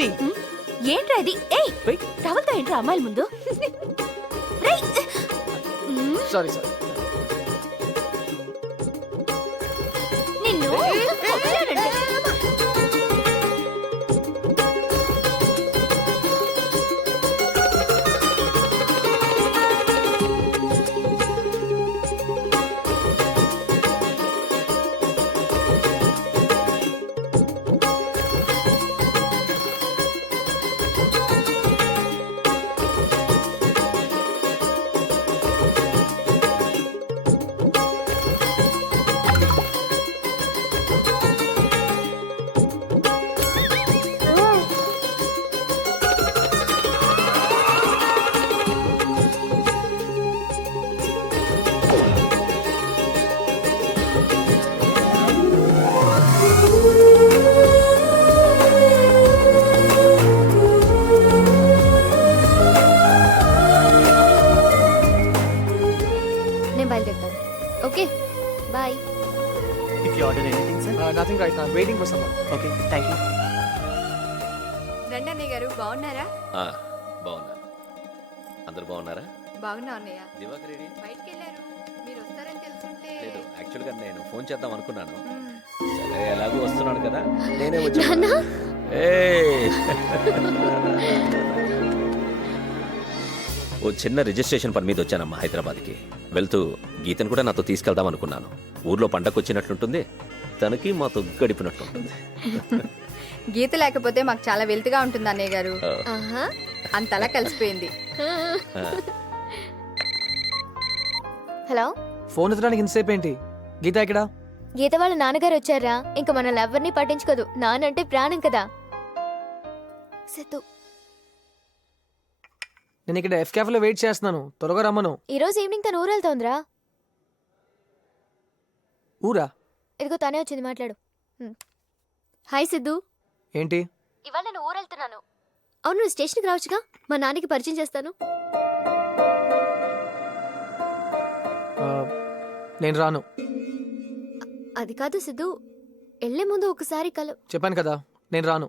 Baby ఏంట్రా ఇది? ఏయ్ Wait. టవల్తో ఏంట్రా అమ్మాయిల ముందు? రేయ్. సారీ నిన్ను కొట్టానంటే. నేను బయలుదేరుతాను. Okay bye. If you order anything, sir. Nothing right now waiting for someone. Okay, thank you. రండి అన్నయ్య గారు, బాగున్నారా? బాగున్నా. అందరు బాగున్నారా? బాగున్నా అన్నయ్య. దివాకర్ రెడీ? బయటికి వెళ్ళారు, మీరు వస్తారని తెలుసుంటే. లేదు, యాక్చువల్గా నేను ఫోన్ చేద్దాం అనుకున్నాను. మ్మ్. సరే ఎలాగో వస్తున్నాను కదా, నేనే వచ్చాను. నాన్నా? ఓ చిన్న రిజిస్ట్రేషన్ పని మీద వచ్చానమ్మా హైదరాబాద్కి. వెళ్తూ గీతను కూడా నాతో తీసుకెళ్దాం అనుకున్నాను. ఊర్లో పండగ వచ్చినట్లుంటుంది, తనకి మాతో గడిపినట్లుంటుంది. గీత లేకపోతే మాకు చాలా వెల్తిగా ఉంటుంది అన్నయ్య గారు. ఆహా. అంతలా కలిసిపోయింది. హలో, ఫోన్ ఎత్తడానికి ఇంతసేపు ఏంటి? గీత ఎక్కడా? గీత వాళ్ళ నాన్నగారు వచ్చారా? ఇంకా మనల్ని ఎవరిని పట్టించుకోదు. నానంటే ప్రాణం కదా. సిద్ధు, నేను ఇక్కడ ఎఫ్ క్యాఫ్లో వెయిట్ చేస్తున్నాను, త్వరగా రమ్మను. ఈరోజు ఈవినింగ్ తను ఊరెళ్తోందిరా. ఊరా? ఇదిగో తనే వచ్చింది, మాట్లాడు. హాయ్ సిద్ధు. ఏంటి? ఇవాళ నేను ఊరెళ్తున్నాను. అవును, నువ్వు స్టేషన్కి రావచ్చుగా, మా నాన్నకి పరిచయం చేస్తాను. ఆ, నేను రాను. అది కాదు సిద్ధు, వెళ్లే ముందు ఒకసారి చెప్పాను కదా, నేను రాను.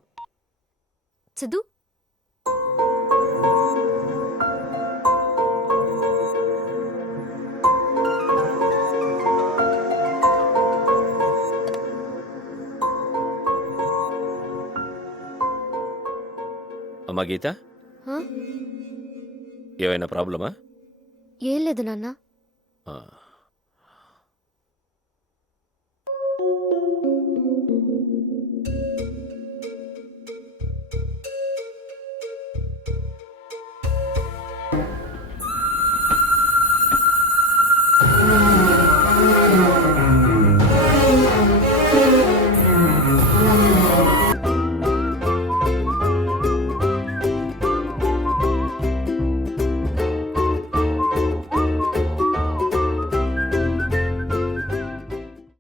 సిద్ధు, అమ్మా గీత, హ? ఏమైనా ప్రాబ్లమా? ఏం లేదు నాన్న. ఆ.